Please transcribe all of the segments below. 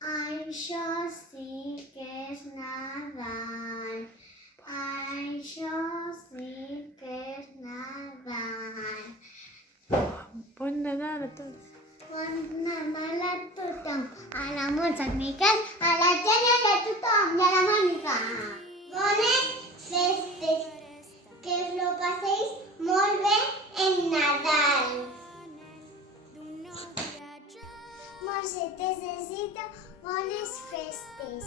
Això sí que és Nadal. Això sí que és Nadal. Bon Nadal a tots. Bon Nadal a tothom. A la Montse, al Miquel, a la Gènia i a tothom. I a la Mònica. Bones festes. Que us lo passéis molt bé en Nadal. Montse, te necessito bones festes.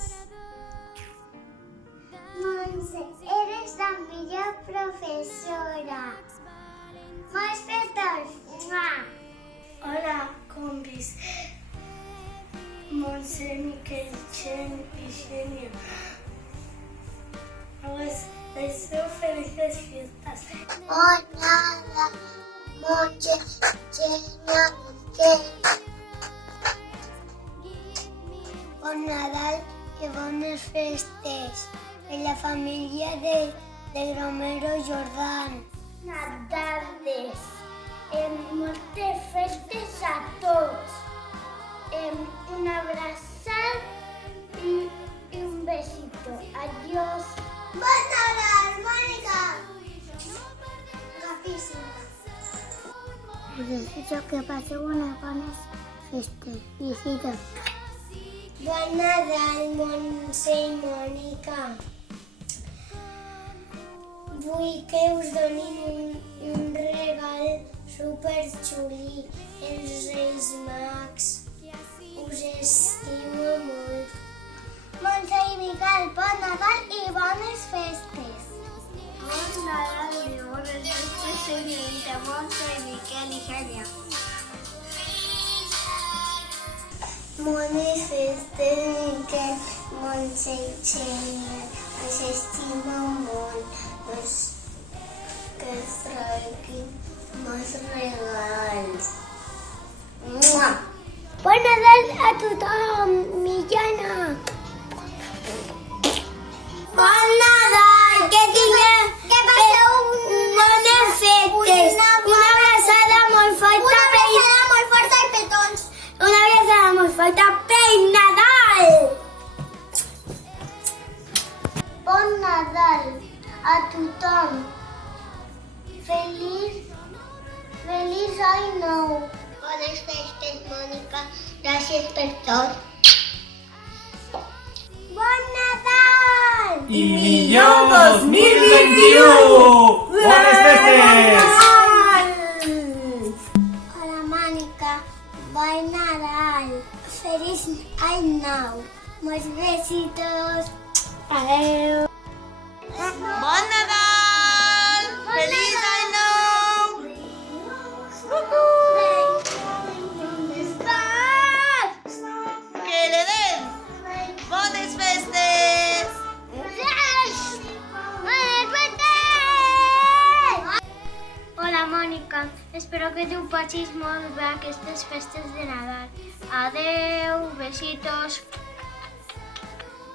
Montse, eres la millor professora. Molts festes. Hola, compis. Montse, Miquel, Chen y Xenia. Os deseo felices fiestas. Bon Nadal, Montse, Xenia, Miquel. Bon Nadal i bones festes en la família de Romero Jordan. Nadales. Moltes festes a tots. Un abraçat i un besito. Adiós. Bon Nadal, Mònica! Capíssima. Desitjo que passeu unes bones festes. Besitos. Bon Nadal, Montse i Mònica. Vull que us donin un regal superxuli. Els Reis Mags. Us estimo molt. Montse i Miquel, bon Nadal i bones festes. Bon Nadal i bones festes, senyorita Montse i Miquel i Gènia. Bones festes, Miquel, Montse i Xènia. Us estimo molt. Que us traguin molts regals. Bon Nadal a tothom, Millana. Bon Nadal, que passeu bones festes. Una abraçada molt forta. Una abraçada molt forta i petons. Una abraçada molt forta per Nadal. Bon Nadal a tothom. Feliç any nou. Bones festes, Mònica. Gràcies per tot. Bon Nadal! I millor 2021! Bones festes! Hola, Mònica. Bon Nadal. Feliç any nou. Molts besitos. Adeu. Bon Nadal! Feliç any nou! Que le den! Bones festes! Hola, Mònica. Espero que tu passis molt bé aquestes festes de Nadal. Adeu, besitos.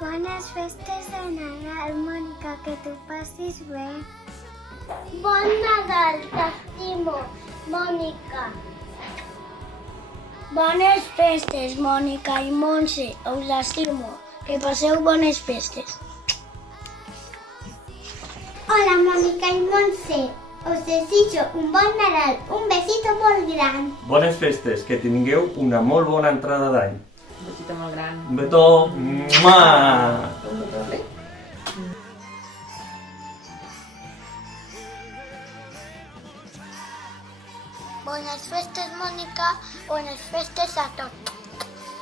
Bones festes de Nadal, Mònica, que tu passis bé. Bon Nadal, t'estimo, Mònica. Bones festes, Mònica i Montse. Us estimo. Que passeu bones festes. Hola, Mònica i Montse. Us desitjo un bon Nadal, un besito molt gran. Bones festes, que tingueu una molt bona entrada d'any. Un besito molt gran. Un betó. Mua! Bones festes, Mònica. Bones festes a tots.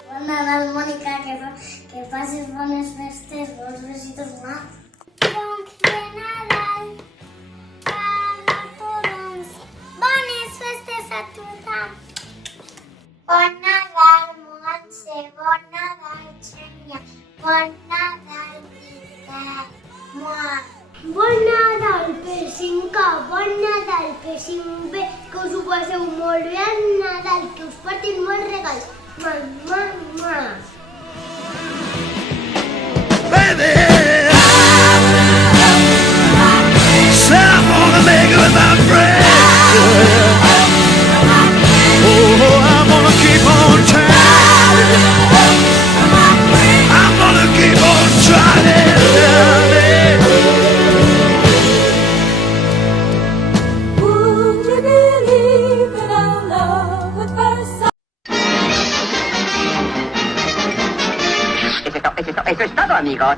Bon Nadal, Mònica. Que passis bones festes. Bons besitos. Bon Nadal a tothom. Bones festes a tothom. Bon Nadal, Montse. Bon Nadal, Xènia. Bon Nadal, Miquel. Bon Nadal, P5K. Bon Nadal, P5B. Que us ho passeu molt bé al Nadal. Que us portin molts regals. Baby, said I'm gonna make it with my friends. Oh, I'm gonna keep on trying. Eso es todo, amigos.